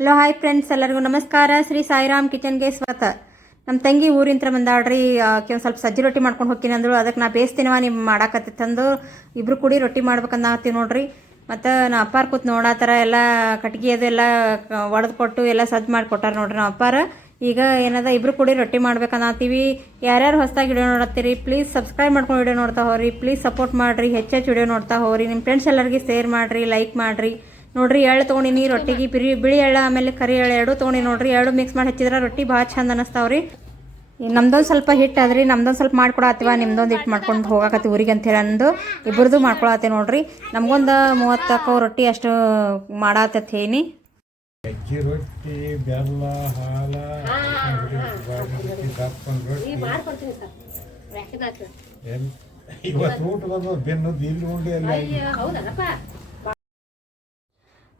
Hello, hi friends ಎಲ್ಲರಿಗೂ ನಮಸ್ಕಾರ. ಶ್ರೀ ಸಾಯಿರಾಮ್ ಕಿಚನ್ಗೆ ಸ್ವಾಗತ. ನಮ್ಮ ತಂಗಿ ಊರಿಂತ್ರ ಬಂದಾಳ್ರಿ. ಕೆಲವು ಸ್ವಲ್ಪ ಸಜ್ಜಿ ರೊಟ್ಟಿ ಮಾಡ್ಕೊಂಡು ಹೋಗ್ತೀನಿ ಅಂದ್ರು ಅದಕ್ಕೆ ನಾ ಬೇಯಿಸ್ತೀನವ ನಿಮ್ಮ ಮಾಡಾಕತ್ತಿತ್ತಂದು ಇಬ್ರು ಕೂಡಿ ರೊಟ್ಟಿ ಮಾಡ್ಬೇಕಂದ ಆತೀವಿ ನೋಡ್ರಿ. ಮತ್ತು ನಾ ಅಪ್ಪಾರ ಕೂತ್ ನೋಡಾತರ ಎಲ್ಲ ಕಟ್ಗೆ ಅದೆಲ್ಲ ಒಡೆದು ಕೊಟ್ಟು ಎಲ್ಲ ಸಜ್ಜು ಮಾಡಿ ಕೊಟ್ಟಾರ ನೋಡ್ರಿ ನಮ್ಮ ಅಪ್ಪಾರ. ಈಗ ಏನದ ಇಬ್ರು ಕೂಡಿ ರೊಟ್ಟಿ ಮಾಡ್ಬೇಕನ್ನತ್ತೀವಿ ಯಾರ್ಯಾರು ಹೊಸದಾಗಿ ವಿಡಿಯೋ ನೋಡತ್ತೀರಿ ಪ್ಲೀಸ್ ಸಬ್ಸ್ಕ್ರೈಬ್ ಮಾಡ್ಕೊಂಡು ವಿಡಿಯೋ ನೋಡ್ತಾ ಹೋಗ್ರಿ. ಪ್ಲೀಸ್ ಸಪೋರ್ಟ್ ಮಾಡಿರಿ ಹೆಚ್ಚೆಚ್ಚು ವಿಡಿಯೋ ನೋಡ್ತಾ ಹೋಗ್ರಿ. ನಿಮ್ಮ ಫ್ರೆಂಡ್ಸ್ ಎಲ್ಲರಿಗೆ ಶೇರ್ ಮಾಡಿರಿ ಲೈಕ್ ಮಾಡಿರಿ. ನೋಡ್ರಿ ಎಳ್ಳು ತೊಗೊಂಡಿನಿ ರೊಟ್ಟಿಗೆ ಬಿರಿ ಬಿಳಿ ಎಳ್ಳು ಆಮೇಲೆ ಕರಿ ಎಳ್ಳು ಎರಡು ತೊಗೊಂಡಿ ನೋಡ್ರಿ. ಎರಡು ಮಿಕ್ಸ್ ಮಾಡಿ ಹಚ್ಚಿದ್ರೆ ರೊಟ್ಟಿ ಭಾಳ ಚಂದ ಅನಿಸ್ತಾವ್ರಿ. ನಮ್ದೊಂದು ಸ್ವಲ್ಪ ಹಿಟ್ಟು ಅದ್ರಿ ನಮ್ದೊಂದು ಸ್ವಲ್ಪ ಮಾಡ್ಕೊಡತ್ತೀವ ನಿಮ್ದೊಂದು ಹಿಟ್ಟು ಮಾಡ್ಕೊಂಡು ಹೋಗಾಕತ್ತಿ ಊರಿಗೆ ಅಂತ ಹೇಳಿ ಅಂದು. ಇಬ್ಬರದು ಮಾಡ್ಕೊಳತ್ತೀವಿ ನೋಡ್ರಿ. ನಮ್ಗೊಂದು ಮೂವತ್ತಕ್ಕೂ ರೊಟ್ಟಿ ಅಷ್ಟು ಮಾಡತ್ತೇನಿ ರೊಟ್ಟಿ ಬೆಲ್ಲ ಹಾಲ ಇವತ್ತು ಊಟ ಬಂದು ಬೆನ್ನು ಇಲ್ಲಿ ಉಂಡಿ ಎಲ್ಲ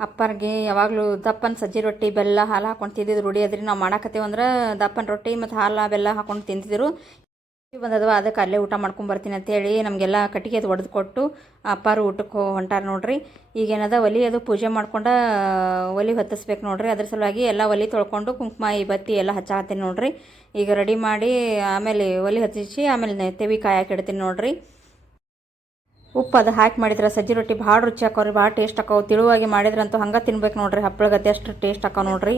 ಅಪ್ಪರ್ಗೆ ಯಾವಾಗಲೂ ದಪ್ಪನ ಸಜ್ಜಿ ರೊಟ್ಟಿ, ಬೆಲ್ಲ, ಹಾಲು ಹಾಕೊಂಡು ತಿಂದಿದ್ರು. ರೂಢಿ ಅದ್ರಿ ನಾವು ಮಾಡಾಕತ್ತೇವೆ ಅಂದ್ರೆ ದಪ್ಪನ ರೊಟ್ಟಿ ಮತ್ತು ಹಾಲು, ಬೆಲ್ಲ ಹಾಕೊಂಡು ತಿಂತಿದ್ರು ಬಂದದವ ಅದಕ್ಕೆ ಅಲ್ಲೇ ಊಟ ಮಾಡ್ಕೊಂಡು ಬರ್ತೀನಿ ಅಂತೇಳಿ ನಮಗೆಲ್ಲ ಕಟ್ಟಿಗೆ ಅದು ಒಡೆದು ಕೊಟ್ಟು ಅಪ್ಪಾರು ಊಟಕ್ಕೆ ಹೊಂಟಾರ ನೋಡ್ರಿ. ಈಗೇನದ ಒಲಿ ಅದು ಪೂಜೆ ಮಾಡ್ಕೊಂಡು ಒಲಿ ಹೊತ್ತಿಸ್ಬೇಕು ನೋಡ್ರಿ. ಅದ್ರ ಸಲುವಾಗಿ ಎಲ್ಲ ಒಲಿ ತೊಳ್ಕೊಂಡು ಕುಂಕುಮ, ಈ ಬತ್ತಿ ಎಲ್ಲ ಹಚ್ಚಾಕತ್ತೀನಿ ನೋಡ್ರಿ. ಈಗ ರೆಡಿ ಮಾಡಿ ಆಮೇಲೆ ಒಲಿ ಹಚ್ಚಿಸಿ, ಆಮೇಲೆ ತೆವಿ ಕಾಯಕ್ಕೆ ಇಡ್ತೀನಿ ನೋಡ್ರಿ. ಉಪ್ಪು ಅದು ಹಾಕಿ ಮಾಡಿದ್ರೆ ಸಜ್ಜಿ ರೊಟ್ಟಿ ಭಾಳ ರುಚಿ ಹಾಕೋರಿ ಭಾಳ ಟೇಸ್ಟ್ ಹಾಕವು ತಿಳುವಾಗಿ ಮಾಡಿದ್ರಂತೂ ಹಂಗೆ ತಿನ್ಬೇಕು ನೋಡ್ರಿ ಹಪ್ಪಳಗತ್ತೆ ಅಷ್ಟು ಟೇಸ್ಟ್ ಹಾಕೋ ನೋಡ್ರಿ.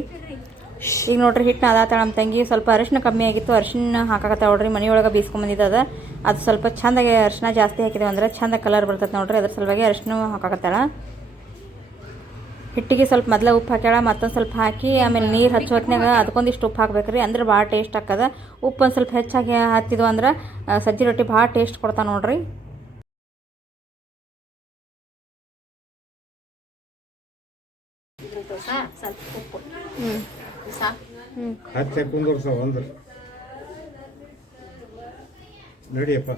ಈಗ ನೋಡ್ರಿ ಹಿಟ್ಟು ಅದಾತ ನಮ್ಮ ತಂಗಿ, ಸ್ವಲ್ಪ ಅರಿಶಿನ ಕಮ್ಮಿ ಆಗಿತ್ತು, ಅರಿಶಿನ ಹಾಕಾಕತ್ತ ನೋಡ್ರಿ, ಮನೆಯೊಳಗೆ ಬೀಸ್ಕೊಂಬಂದಿದ್ದದ ಅದು ಸ್ವಲ್ಪ ಚಂದಾಗಿ ಅರಿಶಿನ ಜಾಸ್ತಿ ಹಾಕಿದೇವೆ ಅಂದ್ರೆ ಚಂದ ಕಲರ್ ಬರ್ತೈತೆ ನೋಡ್ರಿ, ಅದ್ರ ಸಲುವಾಗಿ ಅರಿಶಿನ ಹಾಕಾಕತ್ತಾಳ. ಹಿಟ್ಟಿಗೆ ಸ್ವಲ್ಪ ಮೊದಲ ಉಪ್ಪು ಹಾಕ್ಯಾಳ, ಮತ್ತೊಂದು ಸ್ವಲ್ಪ ಹಾಕಿ ಆಮೇಲೆ ನೀರು ಹಚ್ಚೋ ಹೊತ್ನ್ಯಾಗ ಅದಕ್ಕೊಂದಿಷ್ಟು ಉಪ್ಪು ಹಾಕ್ಬೇಕ್ರಿ, ಅಂದ್ರೆ ಭಾಳ ಟೇಸ್ಟ್ ಹಾಕದ ಉಪ್ಪು ಒಂದು ಸ್ವಲ್ಪ ಹೆಚ್ಚಾಗಿ ಹತ್ತಿದ್ವು ಅಂದ್ರೆ ಸಜ್ಜಿ ರೊಟ್ಟಿ ಭಾಳ ಟೇಸ್ಟ್ ಕೊಡ್ತಾ ನೋಡ್ರಿ. ಹಚ್ಚ ಕುಂದರ್ಸ ಅಂದ್ರೆ ನಡಿಯಪ್ಪ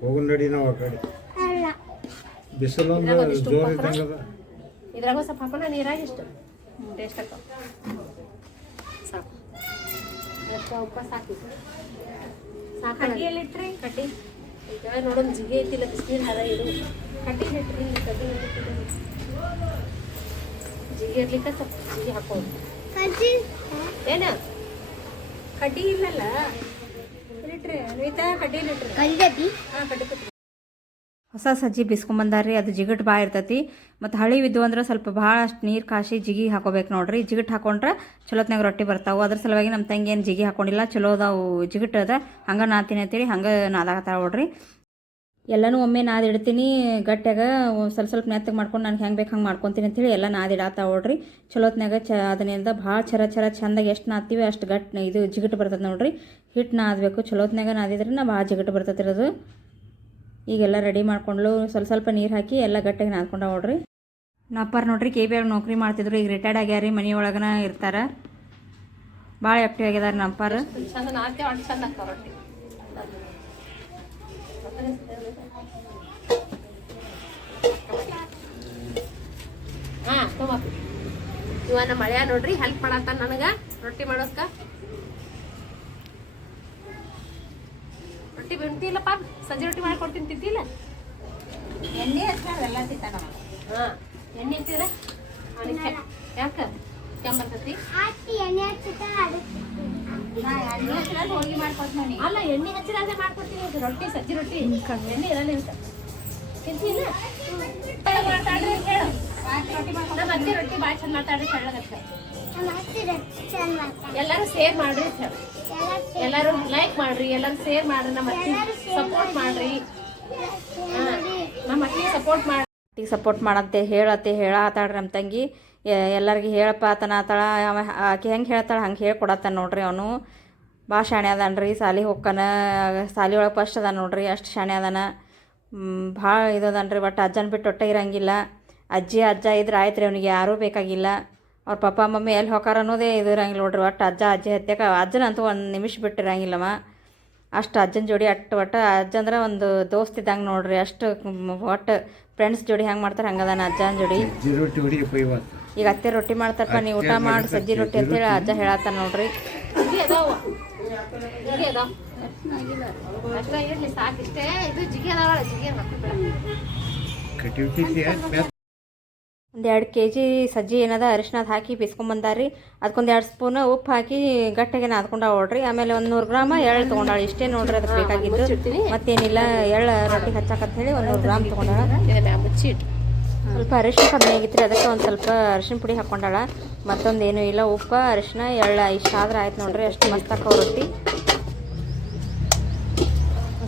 ಹೋಗು ನಡಿ ನಾವು ಆ ಕಡೆ. ಬಿಸಿಲೊಂದು ಜೋರ್ ಇದ್ದಂಗದ. ಇದ್ರಾಗ ಸ್ವಲ್ಪ ಹಾಕೋಣ ನೀರಾಗ ಇಷ್ಟು. ಟೇಸ್ಟ್ ಹಾಕೋ ಸಾಕು. ಅಷ್ಟು ಉಪ್ಪ ಸಾಕು. ಸಾಕು ಇಟ್ರಿ? ಕಟ್ಟಿ ಈಗ ನೋಡೋಣ ಜಿಗಿ ಐತಿಲ್ಲ ಬಿಸಿನೀರು ಹದ ಇದು ಕಟ್ಟಿ ಇಟ್ರಿ. ಕಟ್ಟಿ ಇರ್ಲಿಕ್ಕ ಸ್ವಲ್ಪ ಹಾಕೋದು ಏನ? ಕಡ್ಡಿ ಇಲ್ಲಲ್ಲ? ಇಟ್ರಿ ಅನ್ವಿತಾ ಕಡ್ಡಿ ಇಟ್ರಿ ಹಾಂ ಕಡ್ಡಿ ಹೊಸ ಸಜ್ಜಿ ಬಿಸ್ಕೊಂಬಂದಾರ್ರಿ ಅದು ಜಿಗಟ್ ಭಾಳ ಇರ್ತೈತಿ. ಮತ್ತು ಹಳಿ ಇದ್ದು ಅಂದ್ರೆ ಸ್ವಲ್ಪ ಭಾಳಷ್ಟು ನೀರು ಕಾಸಿ ಜಿಗಿ ಹಾಕೋಬೇಕು ನೋಡ್ರಿ. ಜಿಗಟ್ ಹಾಕೊಂಡ್ರೆ ಚಲೋತ್ನಾಗ ರೊಟ್ಟಿ ಬರ್ತಾವೆ. ಅದ್ರ ಸಲುವಾಗಿ ನಮ್ಮ ತಂಗಿ ಏನು ಜಿಗಿ ಹಾಕೊಂಡಿಲ್ಲ ಚಲೋ ಅದಾವು ಜಿಗಟ್ ಅದ. ಹಂಗೆ ನಾತೀನಿ ಅಂತೇಳಿ ಹಂಗೆ ನಾದಾಗತ್ತಾಳ ನೋಡ್ರಿ. ಎಲ್ಲನೂ ಒಮ್ಮೆ ನಾದಿಡ್ತೀನಿ ಗಟ್ಟಿಯಾಗ ಸ್ವಲ್ಪ ಸ್ವಲ್ಪ ಮೆತ್ತಗೆ ಮಾಡ್ಕೊಂಡು ನನಗೆ ಹೆಂಗೆ ಬೇಕು ಹಂಗೆ ಮಾಡ್ಕೊತೀನಿ ಅಂತೇಳಿ ಎಲ್ಲ ನಾದಿಡಾತ ನೋಡ್ರಿ. ಚಲೋತ್ನಾಗ ಚ ಅದನ್ನೆಲ್ಲ ಭಾಳ ಚರ ಚರ ಚಂದಾಗಿ ಎಷ್ಟು ನಾದ್ತೀವಿ ಅಷ್ಟು ಗಟ್ ಇದು ಜಿಗಟ್ ಬರ್ತದೆ ನೋಡ್ರಿ. ಹಿಟ್ಟು ನಾದಬೇಕು ಚಲೋತ್ನಾಗ ನಾದಿದ್ರೆ ನಾ ಭಾಳ ಜಿಗಟ್ ಬರ್ತತಿರೋದು ಈಗೆಲ್ಲ ರೆಡಿ ಮಾಡ್ಕೊಂಡು ಸ್ವಲ್ಪ ಸ್ವಲ್ಪ ನೀರು ಹಾಕಿ ಎಲ್ಲ ಗಟ್ಟಿಗೆ ನಾದ್ಕೊಂಡ ನೋಡ್ರಿ. ನಪ್ಪರ್ ನೋಡ್ರಿ ಕೆ ಬಿ ಆರ್ ನೌಕರಿ ಮಾಡ್ತಿದ್ರು, ಈಗ ರಿಟೈರ್ಡ್ ಆಗ್ಯಾರ ರೀ ಮನೆಯೊಳಗನ ಇರ್ತಾರೆ. ಭಾಳ ಆ್ಯಕ್ಟಿವ್ ಆಗ್ಯದಾರ ನಪ್ಪರ್. ಚಂದ ನಾದ್ತೇವೆ ಅಷ್ಟು ಚಂದ ಹಾಕೋ ರೊಟ್ಟಿ ಹಾ ತಗೋ ಇವನ್ನ ಮಳೆಯ ನೋಡ್ರಿ ಹೆಲ್ಪ್ ಮಾಡತ್ತ ನನಗ. ರೊಟ್ಟಿ ಮಾಡೋದ್ಕ. ರೊಟ್ಟಿ ಬಿಡ್ತಿಲ್ಲಪ್ಪ ಸಜ್ಜಿ ರೊಟ್ಟಿ ಮಾಡ್ಕೊಡ್ತೀನಿ ತಿಂತಿಲ್ಲ ಎಣ್ಣೆ ಎಲ್ಲ ತಿಂತಾನ ಹಾ. ಎಣ್ಣೆ ಅವನಿಗೆ ಯಾಕ? ಕೆಂಬರ್ತೈತಿ ಅಲ್ಲ, ಎಣ್ಣೆ ಹಚ್ಚಿರಾಗೆ ಮಾಡ್ಕೊಡ್ತೀನಿ ರೊಟ್ಟಿ, ಸಜ್ಜಿ ರೊಟ್ಟಿ. ಎಣ್ಣೆ ಇರಲ್ಲ ಇರುತ್ತೆ ಮಾತಾಡ್ರಿ ರೊಟ್ಟಿ ಚಂದ ಮಾತಾಡ್ರಿ ಎಲ್ಲರೂ ಸೇರ್ ಮಾಡ್ರಿ ಎಲ್ಲರೂ ಲೈಕ್ ಮಾಡ್ರಿ, ಎಲ್ಲರೂ ಸೇರ್ ಮಾಡ್ರಿ, ನಮ್ಮ ಸಪೋರ್ಟ್ ಮಾಡ್ರಿ. ನಮ್ಮ ಸಪೋರ್ಟ್ ಮಾಡಿ ಸಪೋರ್ಟ್ ಮಾಡಂತೆ, ಹೇಳತ್ತೆ ಹೇಳತ್ತಾಡ್ರಿ ನಮ್ಮ ತಂಗಿ. ಎಲ್ಲರಿಗೆ ಹೇಳಪ್ಪ, ಆತನ ಆತಳ, ಅವ ಆಕೆ ಹೆಂಗೆ ಹೇಳ್ತಾಳೆ, ಹಂಗೆ ಹೇಳ್ಕೊಡತ್ತಾನೆ ನೋಡ್ರಿ ಅವನು. ಭಾಳ ಶಾಣೆ ಅದಾನ ರೀ, ಸಾಲಿ ಹೋಗ್ಕನ. ಸಾಲಿ ಒಳಗೆ ಫಸ್ಟ್ ಅದಾನ ನೋಡ್ರಿ, ಅಷ್ಟು ಶಾಣೆ ಅದಾನ. ಭಾಳ ಇದದನ್ರಿ ಬಟ್ ಅಜ್ಜನ ಬಿಟ್ಟು ಒಟ್ಟೆ ಇರಂಗಿಲ್ಲ. ಅಜ್ಜಿ, ಅಜ್ಜ ಇದ್ರೆ ಆಯ್ತು ರೀ ಅವನಿಗೆ, ಯಾರೂ ಬೇಕಾಗಿಲ್ಲ. ಅವ್ರ ಪಪ್ಪ, ಮಮ್ಮಿ ಎಲ್ಲಿ ಹೋಗಾರ ಅನ್ನೋದೇ ಇದು ಇರಂಗಿಲ್ಲ ನೋಡ್ರಿ, ಒಟ್ಟು ಅಜ್ಜ, ಅಜ್ಜಿ ಹತ್ಯಾಕ, ಅಜ್ಜನಂತೂ ಒಂದು ನಿಮಿಷ ಬಿಟ್ಟು ಇರಂಗಿಲ್ಲವ ಅಷ್ಟು ಅಜ್ಜನ ಜೋಡಿ ಅಟ್ಟು ಒಟ್ಟು ಅಜ್ಜ ಅಂದ್ರೆ ಒಂದು ದೋಸ್ತ್ ಇದ್ದಂಗೆ ನೋಡ್ರಿ ಅಷ್ಟು ಒಟ್ಟು ಫ್ರೆಂಡ್ಸ್ ಜೋಡಿ ಹೆಂಗೆ ಮಾಡ್ತಾರೆ ಹಂಗದಾನ ಅಜ್ಜನ ಜೋಡಿ. ಈಗ ಅತ್ತೆ ರೊಟ್ಟಿ ಮಾಡ್ತಾರಪ್ಪ ನೀವು ಊಟ ಮಾಡಿ ಸಜ್ಜಿ ರೊಟ್ಟಿ ಅಂತೇಳಿ ಅಜ್ಜ ಹೇಳತ್ತಾನ ನೋಡ್ರಿ. ಸಾಕಿಷ್ಟೇ ಇದು ಜಿಗಿ ಅದಾವ ಜಿಗಿ ಹಾಕ್ಬಿಡ ಕಟ್ಟಿ ಒಂದು ಎರಡು ಕೆ ಜಿ ಸಜ್ಜಿ ಏನದ ಅರಿಶಿನದ ಹಾಕಿ ಬಿಸ್ಕೊಂಬಂದಾರಿ ಅದಕ್ಕೊಂದು ಎರಡು ಸ್ಪೂನ್ ಉಪ್ಪು ಹಾಕಿ ಗಟ್ಟಿಗೆ ನಾದ್ಕೊಂಡ ನೋಡ್ರಿ ಆಮೇಲೆ ಒಂದು ನೂರು ಗ್ರಾಮ ಎಳ್ಳು ತೊಗೊಂಡಾಳ. ಇಷ್ಟೇ ನೋಡ್ರಿ ಅದಕ್ಕೆ ಬೇಕಾಗಿದ್ದು. ಮತ್ತೇನಿಲ್ಲ ಎಳ್ಳು ರೊಟ್ಟಿ ಹಚ್ಚಕಂತ ಹೇಳಿ ಒಂದು ನೂರು ಗ್ರಾಮ್ ತೊಗೊಂಡಾಳ. ಸ್ವಲ್ಪ ಅರಿಶಿನ ಕಮ್ಮಿ ಆಗಿತ್ತು ಅದಕ್ಕೆ ಒಂದು ಸ್ವಲ್ಪ ಅರಿಶಿನ ಪುಡಿ ಹಾಕ್ಕೊಂಡಾಳ ಮತ್ತೊಂದು ಏನೂ ಇಲ್ಲ ಉಪ್ಪು ಅರಿಶಿನ ಎಳ್ಳು ಇಷ್ಟ ಆದ್ರೆ ಆಯ್ತು ನೋಡ್ರಿ ಅಷ್ಟು ಮಸ್ತ್ ಹಾಕೋ ರೊಟ್ಟಿ.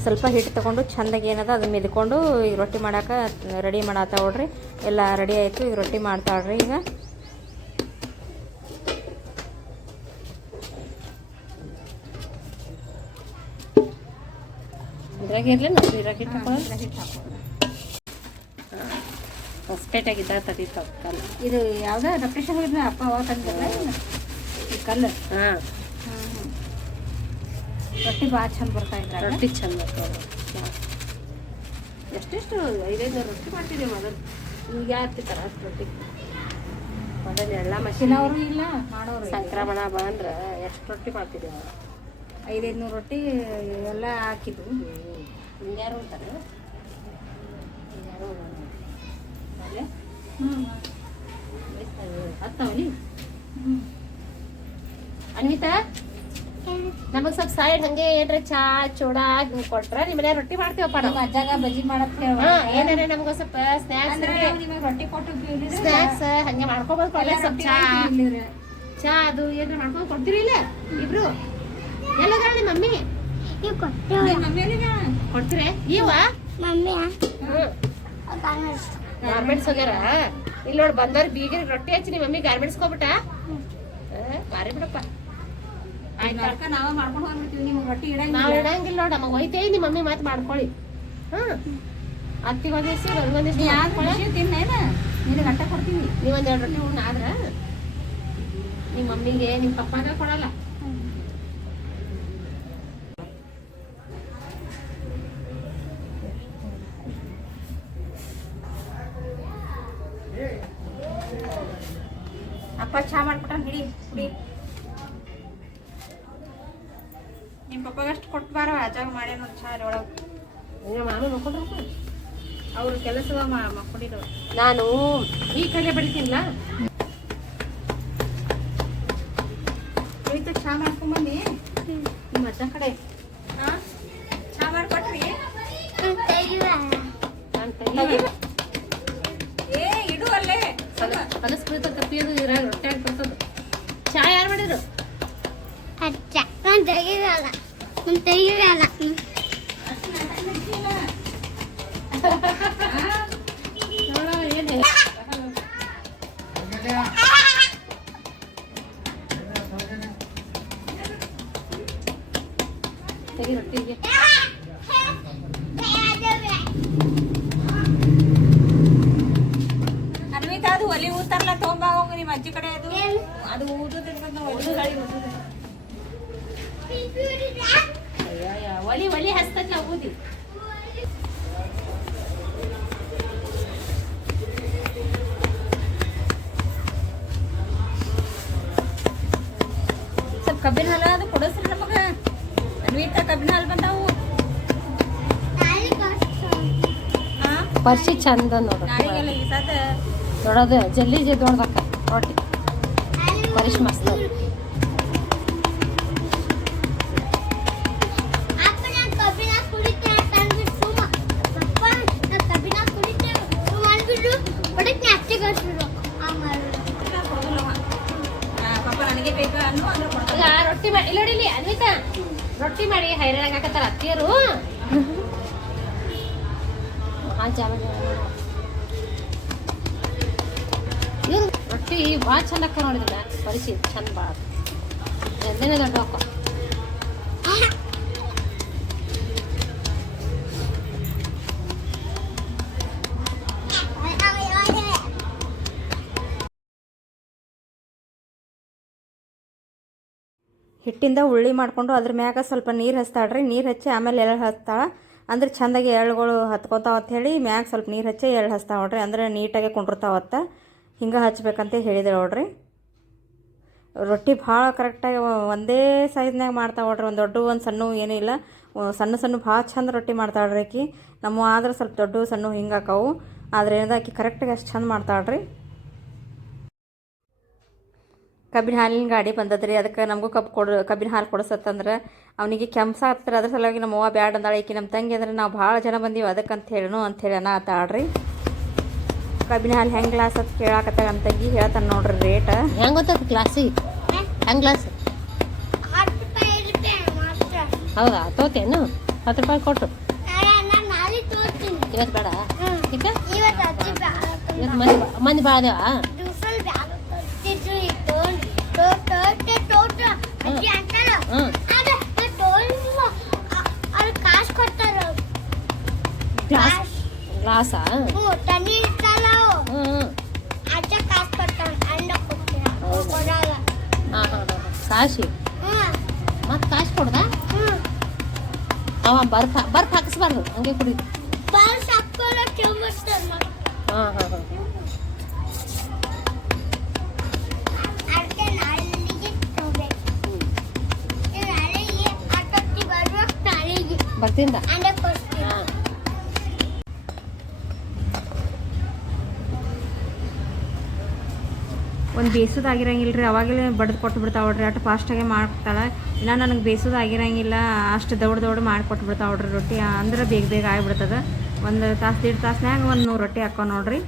ಸ್ವಲ್ಪ ಹಿಟ್ಟು ತೊಗೊಂಡು ಚಂದಾಗಿ ಏನದ ಅದು ಮೆದ್ಕೊಂಡು ಈಗ ರೊಟ್ಟಿ ಮಾಡಕ್ಕೆ ರೆಡಿ ಮಾಡತ್ತಾವಳ್ರಿ ನೋಡ್ರಿ. ಎಲ್ಲ ರೆಡಿ ಆಯಿತು ಈಗ ರೊಟ್ಟಿ ಮಾಡ್ತಾಳ್ರಿ ಈಗ. ಇದ್ರಾಗ ಇರಲಿಲ್ಲ ಇದ್ರಾಗ ಹಿಟ್ಟು ಕಲ್ಲು. ಇದು ಯಾವುದೋ? ಡೆಕೋರೇಷನ್ ಅಪ್ಪ ಅವಾಗ ತಂದಿಲ್ಲ ಕಲ್ಲು ಹಾಂ. ರೊಟ್ಟಿ ಭಾಳ ಚಂದ ಬರ್ತಾ ಇದ್ರ ರೊಟ್ಟಿ ಚಂದ ಬರ್ತಾವ ಎಷ್ಟೆಷ್ಟು ಐದೈದು ರೊಟ್ಟಿ ಮಾಡ್ತಿದ್ದೀವಿ ಮೊದಲು. ಈಗ ಯಾರ್ತಿತ್ತಾರ ಅಷ್ಟು ರೊಟ್ಟಿ? ಮೊದಲು ಎಲ್ಲ ಮಷಿನ್ ಅವರು ಇಲ್ಲ ಮಾಡೋರು. ಸಂಕ್ರಮಣ ಬಂದ್ರೆ ಎಷ್ಟು ರೊಟ್ಟಿ ಮಾಡ್ತಿದ್ದೀವಿ ಐದೈದು ನೂರು ರೊಟ್ಟಿ ಎಲ್ಲ ಹಾಕಿದ್ವು ಹಿಂಗ್ಯಾರು ಅಂತಾರೆ ಅಲ್ಲೇ ಹತ್ತವನಿ ಅನ್ವಿತಾ? ನಮಗ್ ಸ್ವಲ್ಪ ಸೈಡ್ ಹಂಗೆ ಏನ್ರ ಚಾ ಚೂಡ ಹಿಂಗ್ ಕೊಟ್ರ ನಿಮ್ ಮನೆ ರೊಟ್ಟಿ ಮಾಡ್ತೀವಪ್ಪ ನಾವು ನಮ್ಮ ಅಜ್ಜಾಗ ಬಜ್ಜಿ ಮಾಡಕ್ ಏನರ ನಮ್ಗ ಸ್ವಲ್ಪ ನಿಮಗೆ ರೊಟ್ಟಿ ಕೊಟ್ಟು ಸ್ನಾಕ್ಸ್ ಸ್ನ್ಯಾಕ್ಸ್ ಹಂಗೆ ಮಾಡ್ಕೊಬೋದು ಕೊಡ್ಲೆ ಸ್ವಲ್ಪ ಚಾ. ಚಾ ಅದು ಏನ್ರ ಮಾಡ್ಕೊಂಡು ಕೊಡ್ತೀರಿ ಇಲ್ಲ? ಇಬ್ರು? ಎಲ್ಲದ ನಿಮ್ಮ ಮಮ್ಮಿ? ಕೊಡ್ತೀರಿ? ಇವ? ಗಾರ್ಮೆಂಟ್ಸ್ ಹೋಗ್ಯಾರ? ಇಲ್ಲಿ ನೋಡಿ ಬಂದವ್ರ ಬೀಗರಿಗೆ ರೊಟ್ಟಿ ಹಚ್ಚಿ ನಿಮ್ಮ ಮಮ್ಮಿ ಗಾರ್ಮೆಂಟ್ಸ್ ಹೋಗ್ಬಿಟ್ಟ ಬಾರಿ ಬಿಡಪ್ಪ. ನಾವ ಇಡಂಗಿಲ್ಲ. ನೋಡ ನಮಗ್ ಒಯ್ತೇ ನಿಮ್ಮ ಮಮ್ಮಿ ಮಾತು ಮಾಡ್ಕೊಳ್ಳಿ. ಹಾ? ಅತ್ತಿಗೆ ಒಂದ್ ದಿವ್ಸ ಒಂದ್ ದಿವ್ಸ ನೀ ಗಂಟೆ ಖುಷಿ ತಿನ್ನೇನ ನಿನಗೆ ಅಟ್ಟ ಕೊಡ್ತೀವಿ. ನೀವ್ ಒಂದ್ ಎರಡು ರೊಟ್ಟಿ ಉಣ್ಣ ಆದ್ರ ನಿಮ್ಮ ಮಮ್ಮಿಗೆ ನಿಮ್ಮ ಪಪ್ಪಾಗ ಕೊಡಲ್ಲ. ಅಪ್ಪ ಚಾ ಮಾಡ್ಬಿಟ್ಟ ಹಿಡಿ ಕುಡಿ. ನಿಮ್ಮ ಪಪ್ಪಗಷ್ಟು ಕೊಟ್ಟು ಬಾರ ಅಜಾಗ ಮಾಡ್ಯಾನ ಒಂದು ಚಾ ಒಳಗೆ ನಿಮ್ಮ ಮಾಮ ನೋಡ್ಕೊಂಡ್ರಪ್ಪ ಅವ್ರ ಕೆಲಸದ ಮಕ್ಕೊಂಡಿದ್ರು ನಾನು ಈ ಕಲೆ ಬಡಿತೀನಿಲ್ಲ ಚಾ ಮಾಡ್ಕೊಂಡ್ಬನ್ನಿ ನಿಮ್ಮ ಅಜ್ಜ ಕಡೆ. ನಾನು ತೆಗಿರಲ್ಲ ಪರ್ಸಿ ಚಂದ ನೋಡ. ನೋಡೋದು ಜಲ್ದಿ ಜಲ್ದಿ ನೋಡ್ಬೇಕ ರೊಟ್ಟಿ. ಪರಿಶ್ ಮಸ್ತ್ ರೊಟ್ಟಿ ಭಾಳ ಚಂದ ಅಕ್ಕ ನೋಡಿದ್ರ ಪರಿಚಯ, ಚಂದ ಭಾಳ ದೊಡ್ಡ ಅಕ್ಕ. ಹಿಟ್ಟಿಂದ ಉಳ್ಳಿ ಮಾಡಿಕೊಂಡು ಅದ್ರ ಮ್ಯಾಗ ಸ್ವಲ್ಪ ನೀರು ಹಚ್ತಾಳ್ರಿ. ನೀರು ಹಚ್ಚಿ ಆಮೇಲೆ ಎಳ್ಳು ಹಚ್ತಾಳೆ. ಅಂದ್ರೆ ಚಂದಾಗಿ ಎಳ್ಳುಗಳು ಹತ್ಕೊತಾವ ಅಂತ ಹೇಳಿ ಮ್ಯಾಗ ಸ್ವಲ್ಪ ನೀರು ಹಚ್ಚಿ ಎಳ್ಳು ಹಚ್ತಾವ ನೋಡ್ರಿ. ಅಂದ್ರೆ ನೀಟಾಗಿ ಕುಂಡಿರ್ತಾವತ್ತ ಹಿಂಗೆ ಹಚ್ಬೇಕಂತ ಹೇಳಿದೆ ನೋಡ್ರಿ. ರೊಟ್ಟಿ ಭಾಳ ಕರೆಕ್ಟಾಗಿ ಒಂದೇ ಸೈಜ್ನಾಗ ಮಾಡ್ತಾವೆ ನೋಡ್ರಿ. ಒಂದು ದೊಡ್ಡ, ಒಂದು ಸಣ್ಣ ಏನೂ ಇಲ್ಲ. ಸಣ್ಣ ಸಣ್ಣ ಭಾಳ ಚಂದ ರೊಟ್ಟಿ ಮಾಡ್ತಾಳ್ರಿ ಆಕಿ. ನಮ್ಮ ಆದ್ರೆ ಸ್ವಲ್ಪ ದೊಡ್ಡ, ಸಣ್ಣ ಹಿಂಗೆ ಹಾಕವು. ಆದ್ರೆ ಏನದ ಆಕಿ ಕರೆಕ್ಟಾಗಿ ಅಷ್ಟು ಚಂದ ಮಾಡ್ತಾಳ್ರಿ ಕಬ್ಬಿನ ಹಾಲಿನ ಗಾಡಿ ಬಂದದ್ರಿ. ಅದಕ್ಕೆ ನಮಗೂ ಕಬ್ಬು ಕೊಡು, ಕಬ್ಬಿನ ಹಾಲು ಕೊಡಿಸತ್ತಂದ್ರೆ ಅವನಿಗೆ ಕೆಮ್ಸಾಗ್ತಾರೆ ಅದ್ರ ಸಲುವಾಗಿ ನಮ್ಮ ಅವ್ವ ಬ್ಯಾಡ ಅಂದಾಳೆ. ಈಕಿ ನಮ್ಮ ತಂಗಿ ಅಂದ್ರೆ ನಾವು ಭಾಳ ಜನ ಬಂದೀವಿ ಅದಕ್ಕೆ ಅಂತ ಹೇಳನು ಅಂತ ಹೇಳಿ ಅನ್ನ ಆತಾಳ್ರಿ ಕಬ್ಬಿನ ಹಾಲು ಹೆಂಗೆ ಗ್ಲಾಸ್ ಅಂತ ಕೇಳಾಕತ್ತಾಗ ನಮ್ಮ ತಂಗಿ ಹೇಳ್ತಾನೆ ನೋಡ್ರಿ ರೇಟ್ ಹೆಂಗ್ ಗೊತ್ತದ ಕ್ಲಾಸಿಗೆ ಹೆಂಗ್ ಗ್ಲಾಸ್ ಹೌದಾ ತೋತೇನು ಹತ್ತು ರೂಪಾಯಿ ಕೊಟ್ಟು ನಾನು ನಾಳೆ ತೋರ್ತೀನಿ ಇವತ್ತು ಬೇಡ ಹ್ಮ್. ಈಗ ಇವತ್ತು ಮಂದಿ ಮಂದಿ ಭಾಳ ಅದೇವಾ ದಿವ್ಸಲ್ ಕಾಶಿ. ಮತ್ತೆ ಕಾಶಿ ಕೊಡ್ದ? ಅವ ಬರ್ಫ ಬರ್ಫ್ ಹಾಕಿಸ್ಬಾರ್ದು. ಹಂಗೆ ಕುಡಿದು ಹಾಂ ಹಾಂ ಹಾಂ. ಒಂದು ಬೇಸೋದಾಗಿರಂಗಿಲ್ಲ ರೀ ಅವಾಗಲೇ ಬಡ್ದು ಕೊಟ್ಟು ಬಿಡ್ತಾವಳ್ರಿ ಅಷ್ಟು ಫಾಸ್ಟಾಗೆ ಮಾಡ್ತಾಳೆ. ಇನ್ನು ನನಗೆ ಬೇಸೋದಾಗಿರಂಗಿಲ್ಲ, ಅಷ್ಟು ದೌಡ್ ದೌಡ್ ಮಾಡಿಕೊಟ್ಟು ಬಿಡ್ತಾವಳ್ರಿ ರೊಟ್ಟಿ, ಅಂದ್ರೆ ಬೇಗ ಬೇಗ ಆಗಿಬಿಡ್ತದೆ. ಒಂದು ತಾಸು, ದೀಡ್ ತಾಸ್ನಾಗ ಒಂದು ನೂರು ರೊಟ್ಟಿ ಹಾಕೋ ನೋಡ್ರಿ.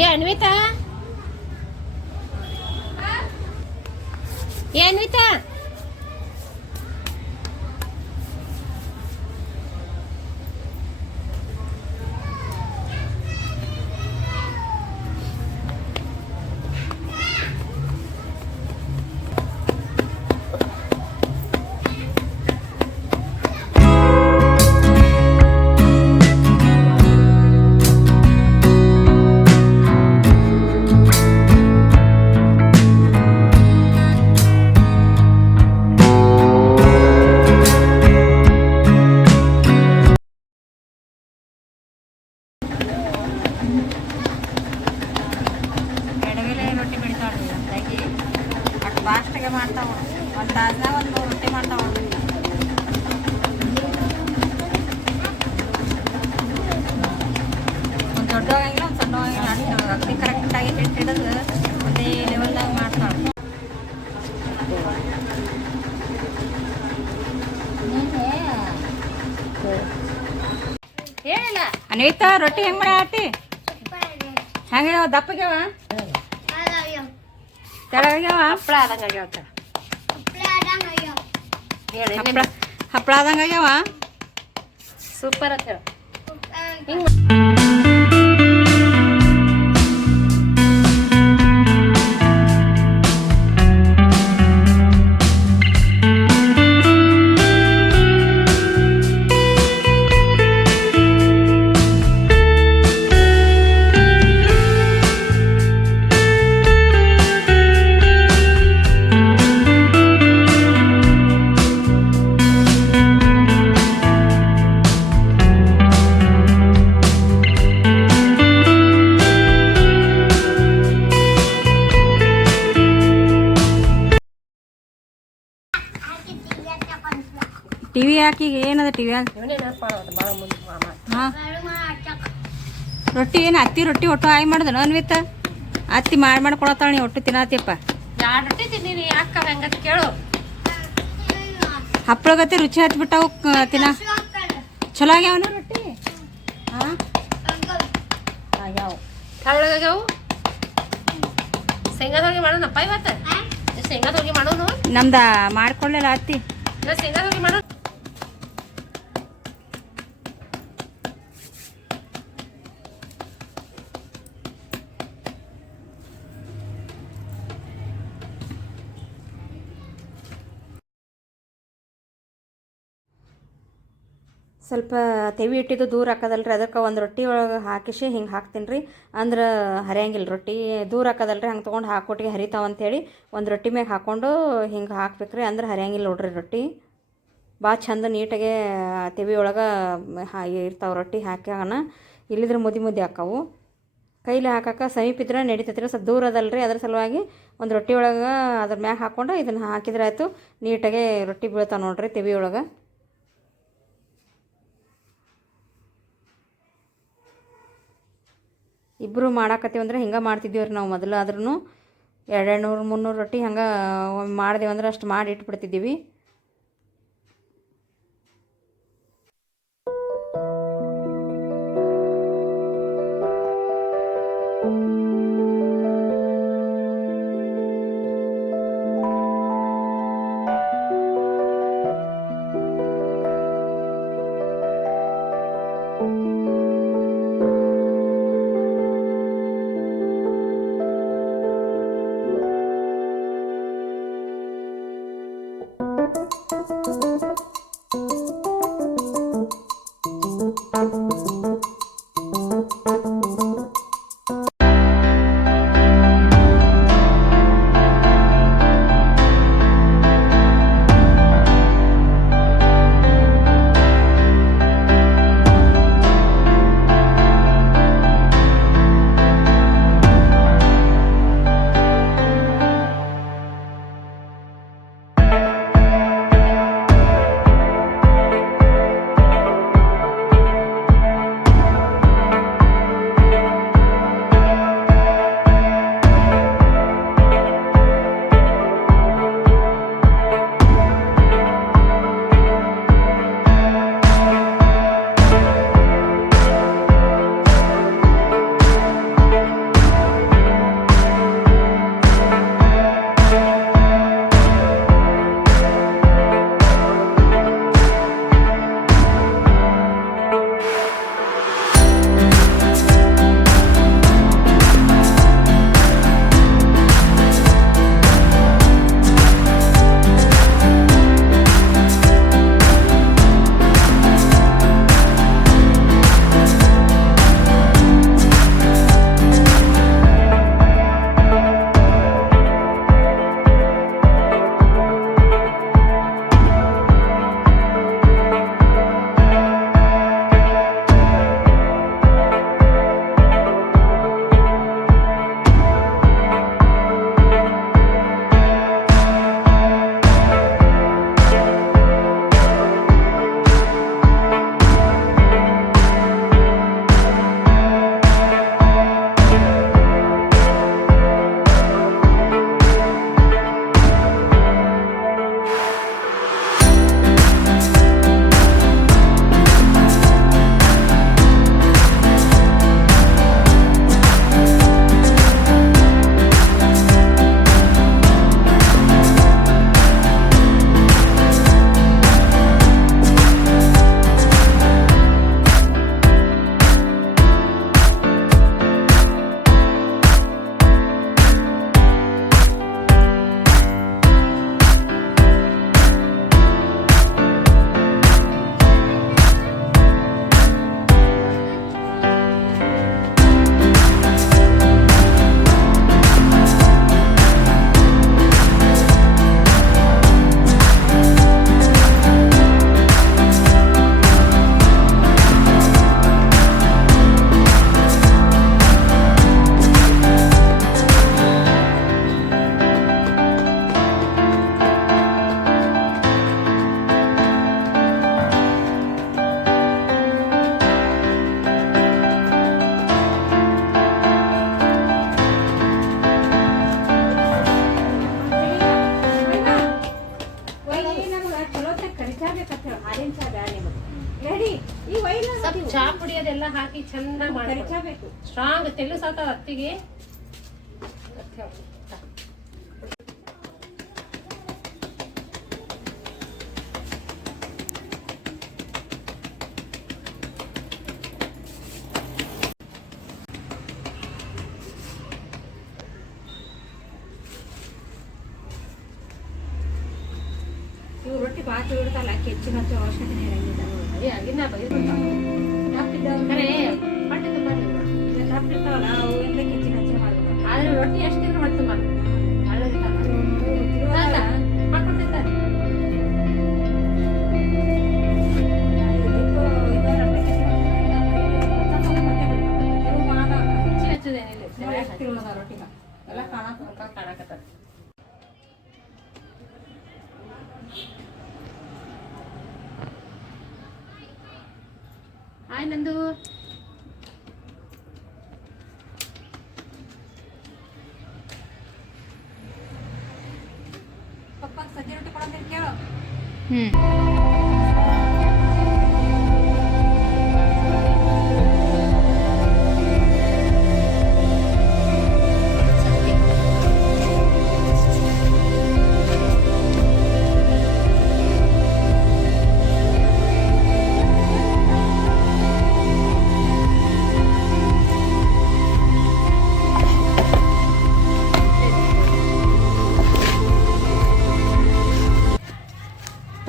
ಏ, ಅನ್ವಿತಾ? ಒಂದು ದೊಡ್ಡ ಆಗಂಗಿಲ್ಲ ಒಂದು ಸಣ್ಣ ಆಗಂಗಿಲ್ಲ ಅಷ್ಟು ಅಗದಿ ಕರೆಕ್ಟಾಗಿ ಹಿಟ್ಟು ಹಿಡಿದು ಲೆವೆಲ್ದಾಗ ಅನ್ವಿತಾ ರೊಟ್ಟಿ ಹೆಂಗೆ ಮಾಡಾತಿ ಹೆಂಗೆ ದಪ್ಪಗ್ಯಾವ ತೆಳಗ್ಯಾವ ಹಪ್ಪಳ ಹೇಳಿ ಹಪ್ಪಳ ಹಪ್ಪಳ ಆಗ್ಯಾವ ಸೂಪರ್ ಅಂತ ರೊಟ್ಟಿ ಏನು ಅತ್ತಿ ರೊಟ್ಟಿ ಒಟ್ಟು ಆಯ್ ಮಾಡ್ದನ ಅನ್ವಿತ? ಅತ್ತಿ ಮಾಡಿ ಮಾಡಿ ಕೊಡತ್ತಾಳ ನೀ ಒಟ್ಟು ತಿನ್ನತ್ತಿಯಪ್ಪ ಎರಡು ರೊಟ್ಟಿ ತಿಂದೀನಿ ಯಾಕ ಹೆಂಗಂತ ಕೇಳು. ಹಪ್ಪಳಗತ್ತೆ ರುಚಿ ಹತ್ಬಿಟ್ಟಾವು ಕ- ತಿನ್ನ. ಚಲೋ ಆಗ್ಯಾವನ ರೊಟ್ಟಿ? ಹಾಂ ಆಗ್ಯಾವ. ತೆಳ್ಳಗಾಗ್ಯಾವು ಶೇಂಗಾದ ಹೋಗಿ ಮಾಡೋಣಪ್ಪ ಇವತ್ತು? ಶೇಂಗಾದ ಹೋಗಿ ಮಾಡೋನು? ನಮ್ದ ಮಾಡ್ಕೊಳ್ಳಲ್ಲ ಅತ್ತಿ. ಶೇಂಗಾದ ಹೋಗಿ ಮಾಡೋಣ? ಸ್ವಲ್ಪ ತೆವಿ ಇಟ್ಟಿದ್ದು ದೂರ ಹಾಕೋದಲ್ರಿ. ಅದಕ್ಕೆ ಒಂದು ರೊಟ್ಟಿ ಒಳಗೆ ಹಾಕಿಸಿ ಹಿಂಗೆ ಹಾಕ್ತೀನಿ ರೀ ಅಂದ್ರೆ ಹರಿಯಂಗಿಲ್ಲ ರೊಟ್ಟಿ. ದೂರ ಹಾಕೋದಲ್ರಿ, ಹಂಗೆ ತೊಗೊಂಡು ಹಾಕೊಟ್ಟಿಗೆ ಹರಿತಾವ ಅಂಥೇಳಿ ಒಂದು ರೊಟ್ಟಿ ಮ್ಯಾಗೆ ಹಾಕ್ಕೊಂಡು ಹಿಂಗೆ ಹಾಕ್ಬೇಕು ರೀ ಅಂದ್ರೆ ಹರಿಯಂಗಿಲ್ಲ ನೋಡ್ರಿ ರೊಟ್ಟಿ. ಭಾಳ ಚಂದ ನೀಟಾಗೆ ತೆವಿ ಒಳಗೆ ಹಾ ಇರ್ತಾವೆ ರೊಟ್ಟಿ ಹಾಕ್ಯಾಗಣ ಇಲ್ಲಿದ್ರೆ ಮುದಿ ಮುದಿ ಹಾಕಾವು. ಕೈಲಿ ಹಾಕಕ್ಕೆ ಸಮೀಪ ಇದ್ರೆ ನಡೀತೈತ್ರಿ. ಸ್ವಲ್ಪ ದೂರ ಅದಲ್ರಿ. ಅದ್ರ ಸಲುವಾಗಿ ಒಂದು ರೊಟ್ಟಿ ಒಳಗೆ ಅದ್ರ ಮ್ಯಾಗ ಹಾಕ್ಕೊಂಡು ಇದನ್ನು ಹಾಕಿದ್ರೆ ಆಯಿತು. ನೀಟಾಗೆ ರೊಟ್ಟಿ ಬೀಳ್ತಾವೆ ನೋಡ್ರಿ ತೆವಿ ಒಳಗೆ. ಇಬ್ಬರು ಅಂದ್ರೆ ಹಿಂಗೆ ಮಾಡ್ತಿದ್ದೀವಿ ರೀ ನಾವು ಮೊದಲು ಆದ್ರೂ ಎರಡೆರಡು ನೂರು ಮುನ್ನೂರು ರೊಟ್ಟಿ ಹಂಗೆ ಮಾಡಿದೆವು ಅಂದ್ರೆ ಅಷ್ಟು ಮಾಡಿ ಇಟ್ಬಿಡ್ತಿದ್ದೀವಿ. ಹಚ್ಚೋ ಅವಶ್ಯಕತೆ ಇರಂಗಿಲ್ಲ ಆಗಿನ ಖರೆ ಬಟ್ಟೆ ತುಂಬ ತಪ್ಪಿರ್ತಾವಲ್ಲ ಅವು ಎಲ್ಲ ಕೆಚ್ಚಿನ ಹಚ್ಚೆ ಮಾಡ್ಬೇಕು. ಆದ್ರೆ ರೊಟ್ಟಿ ಎಷ್ಟಿದ್ರು ಹೊಟ್ಟೆ ತುಂಬ ಮಾಡ್ಕೊಡ್ತಿರ್ತಾರೆ ಹೆಚ್ಚು ಹೆಚ್ಚದೇನಿಲ್ಲ ರೊಟ್ಟಿಗ ഹായ് നന്ദു പപ്പ സജ്ജ റൊട്ടി കൊണ്ടിരിക്കോ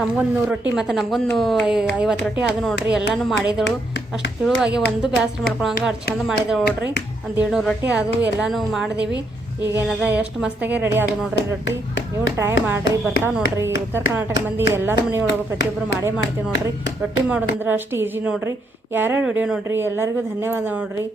ನಮಗೊಂದು ನೂರು ರೊಟ್ಟಿ ಮತ್ತು ನಮಗೊಂದು ಐವತ್ತು ರೊಟ್ಟಿ, ಅದು ನೋಡ್ರಿ, ಎಲ್ಲನೂ ಮಾಡಿದಳು. ಅಷ್ಟು ತಿಳುವಾಗಿ ಒಂದು ಬೇಸರ ಮಾಡ್ಕೊಳಂಗೆ ಅಷ್ಟು ಚಂದ ಮಾಡಿದಳು ನೋಡ್ರಿ. ಒಂದು ಏಳ್ನೂರು ರೊಟ್ಟಿ, ಅದು ಎಲ್ಲನೂ ಮಾಡಿದೀವಿ. ಈಗ ಏನದ, ಎಷ್ಟು ಮಸ್ತಾಗೆ ರೆಡಿ ಅದು ನೋಡ್ರಿ ರೊಟ್ಟಿ. ನೀವು ಟ್ರೈ ಮಾಡಿರಿ, ಬರ್ತಾವೆ ನೋಡ್ರಿ. ಉತ್ತರ ಕರ್ನಾಟಕ ಮಂದಿ ಎಲ್ಲರ ಮನೆಯೊಳಗೆ ಪ್ರತಿಯೊಬ್ಬರು ಮಾಡೇ ಮಾಡ್ತೀವಿ ನೋಡ್ರಿ. ರೊಟ್ಟಿ ಮಾಡೋದಂದ್ರೆ ಅಷ್ಟು ಈಜಿ ನೋಡ್ರಿ. ಯಾರ್ಯಾರು ವಿಡಿಯೋ ನೋಡ್ರಿ, ಎಲ್ಲರಿಗೂ ಧನ್ಯವಾದ ನೋಡ್ರಿ.